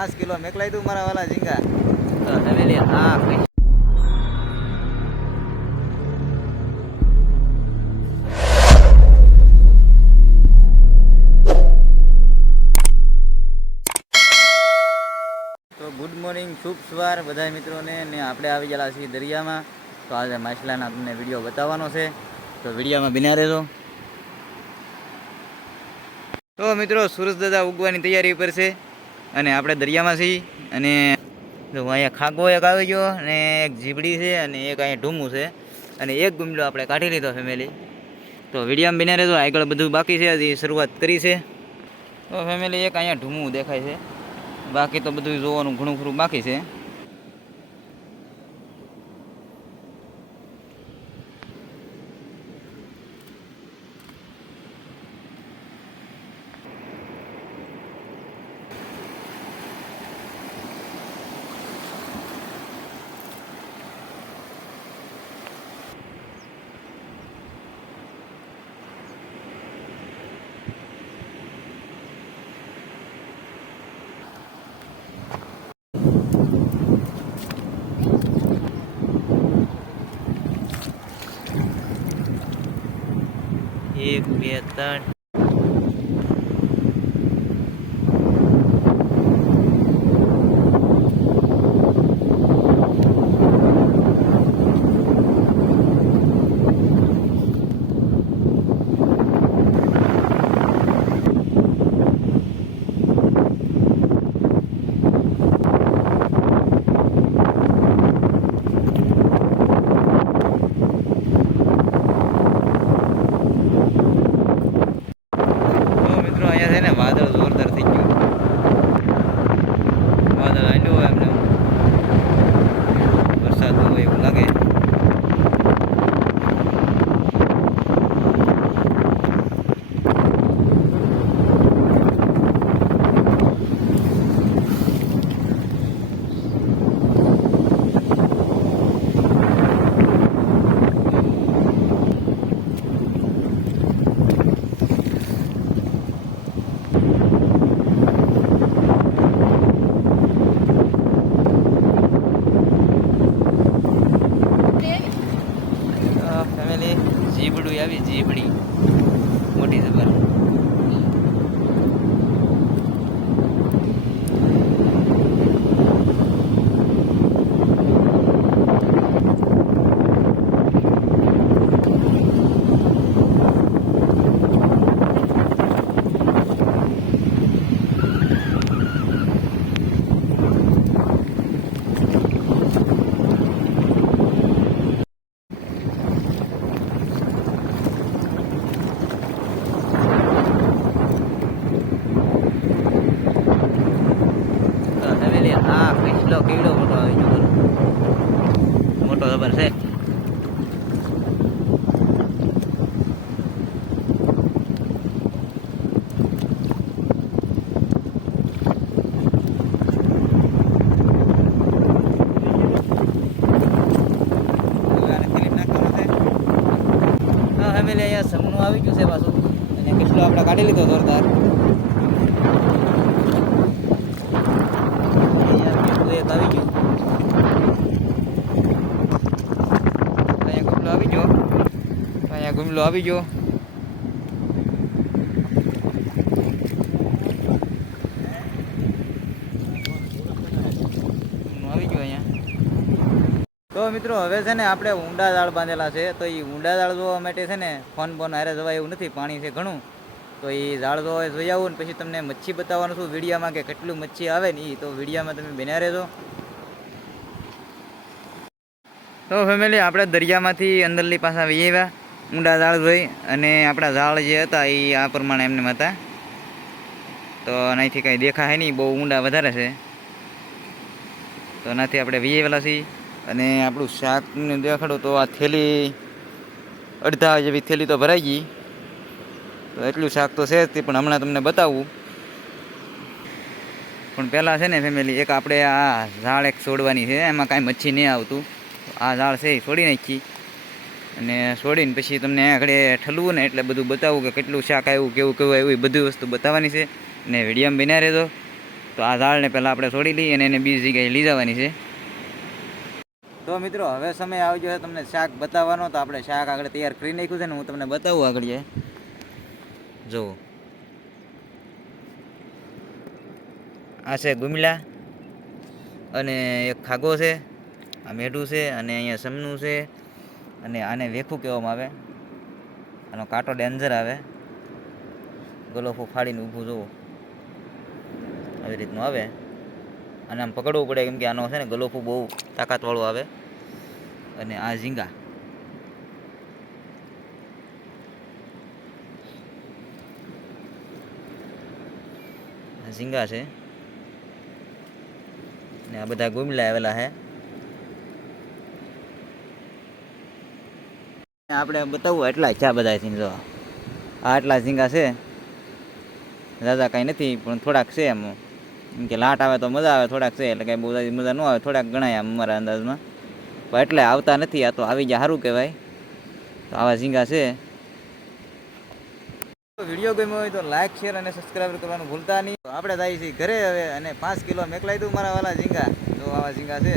પાંચ કિલો મેકલાઈ દઉં મારા વાલા ઝીંગા. તો ગુડ મોર્નિંગ શુભ સવાર બધા મિત્રોને. ને આપણે આવી ગયેલા છીએ દરિયામાં. તો આજે માછલાના તમને વીડિયો બતાવવાનો છે. તો વિડીયોમાં બિના રહેજો. તો મિત્રો સુરજ દાદા ઉગવાની તૈયારી ઉપર છે. અને આપણે દરિયામાં છીએ અને જો અહીંયા ખાગો એક આવી ગયો અને એક જીબડી છે અને એક અહીંયા ઢૂમું છે અને એક ગુમલો આપણે કાઢી લીધો ફેમિલી તો વિડીયામાં બિના રહેતો આગળ બધું બાકી છે, હજી શરૂઆત કરી છે. તો ફેમિલી એક અહીંયા ઢૂમું દેખાય છે. બાકી તો બધું જોવાનું ઘણું ખરું બાકી છે. એક બે ત્રણ તો મિત્રો અહીંયા છે ને વાદળ જોરદાર થઈ ગયું વાદળ આંડ્યું હોય એમને વરસાદ હોય એવું લાગે ફેમિલી જીબડું આવી જીબડી મોટી જબર તો ફેમિલી આ પીછલો કીડો મોટો આવી ગયો બોલો. જબર છે અહીંયા સમનું આવી ગયું છે પાછું અને કિસ્લો આપણે કાઢી લીધો જોરદાર અહીંયા બીજું એક આવી ગયું અહીંયા ગુમલો આવી ગયો અહીંયા આવી ગયો તો મિત્રો, હવે છે ને આપણે ઊંડા દાળ બાંધેલા છે. તો એ ઊંડા દાળ જોવા માટે છે ને ફોન બોન હારે જવાય એવું નથી. પાણી છે ઘણું. તો એ દાળ જોવા જોઈ આવું ને. પછી તમને મચ્છી બતાવવાનું છું વિડીયામાં કે કેટલું મચ્છી આવે ને એ તો વિડીયામાં તમે બન્યા રહેજો. તો ફેમિલી આપણે દરિયામાંથી અંદરલી પાસે આવી આવ્યા. ઊંડા ઝાડ જોઈ અને આપણા ઝાડ જે હતા એ આ પ્રમાણે એમને હતા. તો અહીંથી કાંઈ દેખાય નહીં, બહુ ઊંડા વધારે છે. તો એનાથી આપણે વીએવેલા છીએ અને આપણું શાકને દેખાડો તો આ થેલી, અડધા જેવી થેલી તો ભરાઈ ગઈ. તો એટલું શાક તો છે જ તે, પણ હમણાં તમને બતાવું. પણ પહેલાં છે ને ફેમિલી એક આપણે આ ઝાડ એક છોડવાની છે, એમાં કાંઈ મચ્છી નહીં આવતું. આ ઝાડ છે એ છોડી નાખી. અને છોડીને પછી તમને આગળ ઠલવું ને એટલે બધું બતાવું કે કેટલું શાક આવ્યું, કેવું કેવું આવ્યું, એ બધી વસ્તુ બતાવવાની છે. ને વિડીયોમાં બન્યા રહેતો તો આ ઝાડને પહેલાં આપણે છોડી લઈએ અને એને બીજી જગ્યાએ લઈ જવાની છે. તો મિત્રો, હવે સમય આવી ગયો છે તમને શાક બતાવવાનો. તો આપણે શાક આગળ તૈયાર કરી નાખ્યું છે ને હું તમને બતાવું આગળ જે. જુઓ. આ છે ગુમલા અને એક ખાગો છે, આ મેઢું છે અને અહીંયા સમનું છે. અને આને વેખું કહેવામાં આવે. આનો કાંટો ડેન્જર આવે. ગલોફું ફાડીને ઊભું જુઓ આવી રીતનું આવે. અને આમ પકડવું પડે કેમ કે આનો છે ને ગલોફું બહુ તાકાતવાળું આવે. અને આ ઝીંગા. ઝીંગા છે. ને આ બધા ગુમલા આવેલા છે આપણે બતાવવું એટલા છે આ બધા ઝીંગા જો આટલા ઝીંગા છે. દાદા કાંઈ નથી, પણ થોડાક છે એમ. એમ કે લાટ આવે તો મજા આવે, થોડાક છે, એટલે કાંઈ બહુ બધી મજા ન આવે, થોડાક ગણાય આમ અમારા અંદાજમાં. પણ એટલે આવતા નથી, આ તો આવી જાય સારું કહેવાય. તો આવા ઝીંગા છે. વીડિયો ગમ્યો હોય તો લાઈક, શેર અને સબસ્ક્રાઈબ કરવાનું ભૂલતા નહીં. આપણે થાય છીએ ઘરે હવે અને પાંચ કિલો મેકલાઈ દઉં મારા વાલા ઝીંગા. તો આવા ઝીંગા છે.